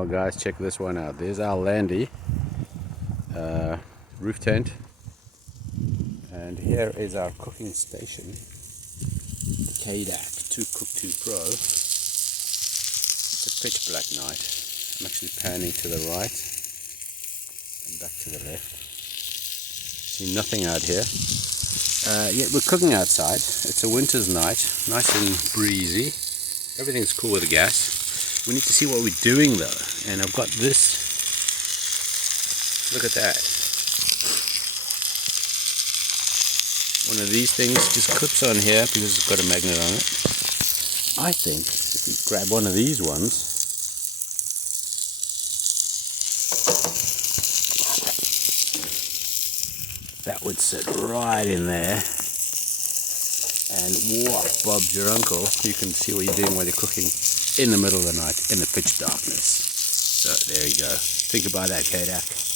Oh guys, check this one out. There's our Landy roof tent, and here is our cooking station, the KDAC 2Cook2 Pro. It's a pitch black night. I'm actually panning to the right and back to the left. See nothing out here. Yet we're cooking outside. It's a winter's night, nice and breezy. Everything's cool with the gas. We need to see what we're doing though, and I've got this. Look at that. One of these things just clips on here because it's got a magnet on it. I think if we grab one of these ones, that would sit right in there. And whoop, Bob's your uncle. You can see what you're doing while you're cooking in the middle of the night in the pitch darkness. So there you go. Think about that, KDAC.